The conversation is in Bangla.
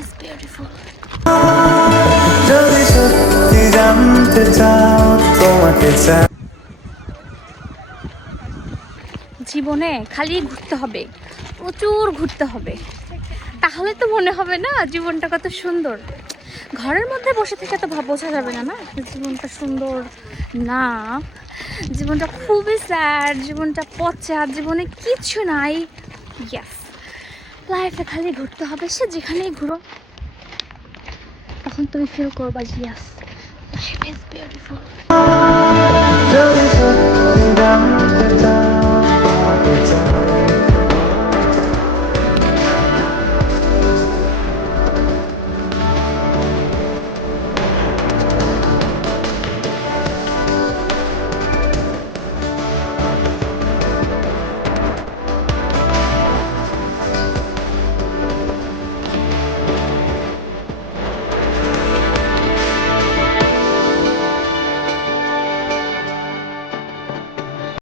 is beautiful. যদি সত্যি জানতে চাও তোমাকে চাই। জীবনে খালি ঘুরতে হবে, প্রচুর ঘুরতে হবে, তাহলে তো মনে হবে না জীবনটা কত সুন্দর। ঘরের মধ্যে বসে থেকে তো বোঝা যাবে না না জীবনটা সুন্দর না। জীবনটা খুবই স্যাড, জীবনটা পচা, জীবনে কিছু নাই। ইয়াস, লাইফে খালি ঘুরতে হবে, সে যেখানেই ঘুরো তখন তুমি ফিল করবা ইয়াস, লাইফ ইজ বিউটিফুল। যদি সত্যি জানতে চাও